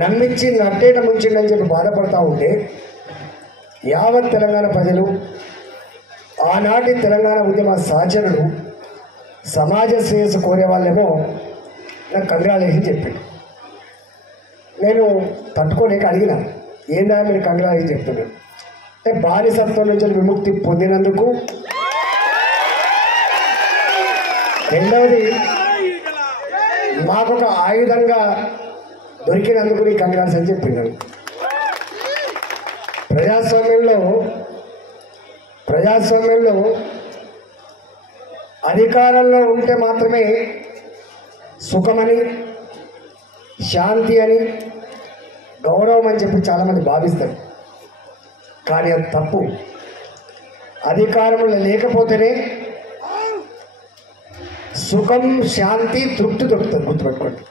నమ్మించి నట్టేట ముంచిండని చెప్పి బాధపడతా ఉంటే యావత్ తెలంగాణ ప్రజలు ఆనాటి తెలంగాణ ఉద్యమ సహచరులు సమాజ శ్రేయస్సు కోరే వాళ్ళేమో నాకు కంగ్రాచులేషన్ చెప్పింది. నేను తట్టుకోలేక అడిగిన, ఏందా మీరు కంగ్రాచులేషన్ చెప్తున్నారు అంటే బానిసత్వం నుంచి విముక్తి పొందినందుకు, రెండవది మాకొక ఆయుధంగా దొరికినందుకు నీ కంగ్రాట్స్ అని చెప్పినాడు. ప్రజాస్వామ్యంలో అధికారంలో ఉంటే మాత్రమే సుఖమని, శాంతి అని, గౌరవం అని చెప్పి చాలామంది భావిస్తారు. కానీ అది తప్పు. అధికారంలో లేకపోతేనే సుఖం, శాంతి, తృప్తి దొరుకుతుంది. గుర్తుపెట్టుకోండి.